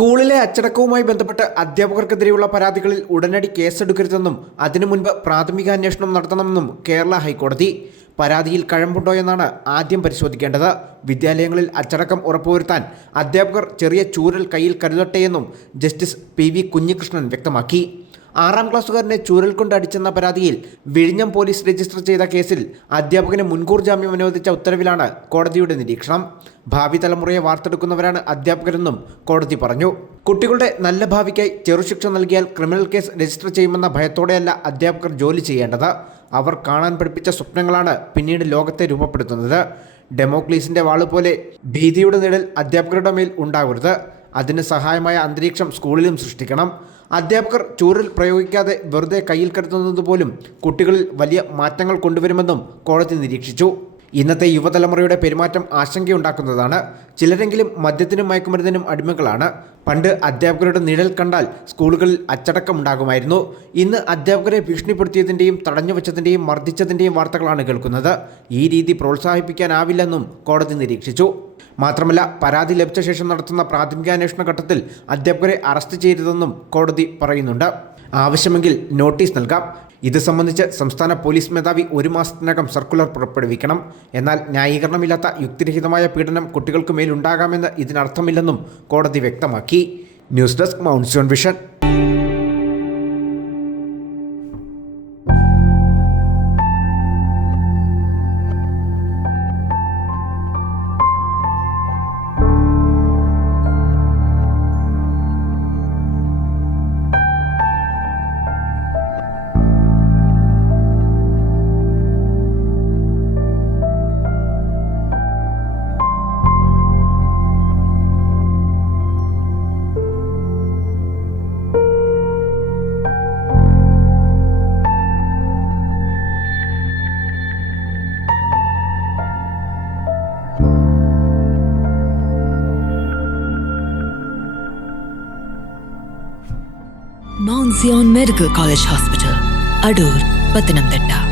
സ്കൂളിലെ അച്ചടക്കവുമായി ബന്ധപ്പെട്ട് അധ്യാപകർക്കെതിരെയുള്ള പരാതികളിൽ ഉടനടി കേസെടുക്കരുതെന്നും അതിനു മുൻപ് പ്രാഥമിക അന്വേഷണം നടത്തണമെന്നും കേരള ഹൈക്കോടതി. പരാതിയിൽ കഴമ്പുണ്ടോയെന്നാണ് ആദ്യം പരിശോധിക്കേണ്ടത്. വിദ്യാലയങ്ങളിൽ അച്ചടക്കം ഉറപ്പുവരുത്താൻ അധ്യാപകർ ചെറിയ ചൂരൽ കയ്യിൽ കരുതട്ടെയെന്നും ജസ്റ്റിസ് PV കുഞ്ഞികൃഷ്ണൻ വ്യക്തമാക്കി. 6ാം ക്ലാസ്സുകാരനെ ചൂരൽ കൊണ്ട് അടിച്ചെന്ന പരാതിയിൽ വിഴിഞ്ഞം പോലീസ് രജിസ്റ്റർ ചെയ്ത കേസിൽ അധ്യാപകന് മുൻകൂർ ജാമ്യം അനുവദിച്ച ഉത്തരവിലാണ് കോടതിയുടെ നിരീക്ഷണം. ഭാവി തലമുറയെ വാർത്തെടുക്കുന്നവരാണ് അധ്യാപകരെന്നും കോടതി പറഞ്ഞു. കുട്ടികളുടെ നല്ല ഭാവിക്കായി ചെറുശിക്ഷ നൽകിയാൽ ക്രിമിനൽ കേസ് രജിസ്റ്റർ ചെയ്യുമെന്ന ഭയത്തോടെയല്ല അധ്യാപകർ ജോലി ചെയ്യേണ്ടത്. അവർ കാണാൻ പഠിപ്പിച്ച സ്വപ്നങ്ങളാണ് പിന്നീട് ലോകത്തെ രൂപപ്പെടുത്തുന്നത്. ഡെമോക്ലീസിന്റെ വാള് പോലെ ഭീതിയുടെ നിഴൽ അധ്യാപകരുടെ മേൽ ഉണ്ടാകരുത്. അതിന് സഹായമായ അന്തരീക്ഷം സ്കൂളിലും സൃഷ്ടിക്കണം. അധ്യാപകർ ചൂരൽ പ്രയോഗിക്കാതെ വെറുതെ കയ്യിൽ കരുതുന്നത് പോലും കുട്ടികളിൽ വലിയ മാറ്റങ്ങൾ കൊണ്ടുവരുമെന്നും കോടതി നിരീക്ഷിച്ചു. ഇന്നത്തെ യുവതലമുറയുടെ പെരുമാറ്റം ആശങ്കയുണ്ടാക്കുന്നതാണ്. ചിലരെങ്കിലും മദ്യത്തിനും മയക്കുമരുന്നിനും അടിമകളാണ്. പണ്ട് അധ്യാപകരുടെ നിഴൽ കണ്ടാൽ സ്കൂളുകളിൽ അച്ചടക്കമുണ്ടാകുമായിരുന്നു. ഇന്ന് അധ്യാപകരെ ഭീഷണിപ്പെടുത്തിയതിൻ്റെയും തടഞ്ഞുവെച്ചതിൻ്റെയും മർദ്ദിച്ചതിൻ്റെയും വാർത്തകളാണ് കേൾക്കുന്നത്. ഈ രീതി പ്രോത്സാഹിപ്പിക്കാനാവില്ലെന്നും കോടതി നിരീക്ഷിച്ചു. മാത്രമല്ല, പരാതി ലഭിച്ച ശേഷം നടത്തുന്ന പ്രാഥമികാന്വേഷണ ഘട്ടത്തിൽ അധ്യാപകരെ അറസ്റ്റ് ചെയ്യരുതെന്നും കോടതി പറയുന്നുണ്ട്. ആവശ്യമെങ്കിൽ നോട്ടീസ് നൽകാം. ഇത് സംബന്ധിച്ച് സംസ്ഥാന പോലീസ് മേധാവി 1 മാസത്തിനകം സർക്കുലർ പുറപ്പെടുവിക്കണം. എന്നാൽ ന്യായീകരണമില്ലാത്ത യുക്തിരഹിതമായ പീഡനം കുട്ടികൾക്ക് മേലുണ്ടാകാമെന്ന് ഇതിനർത്ഥമില്ലെന്നും കോടതി വ്യക്തമാക്കി. News desk monsoon vision. Mount Zion Medical College Hospital, Adur, Pathanamthitta.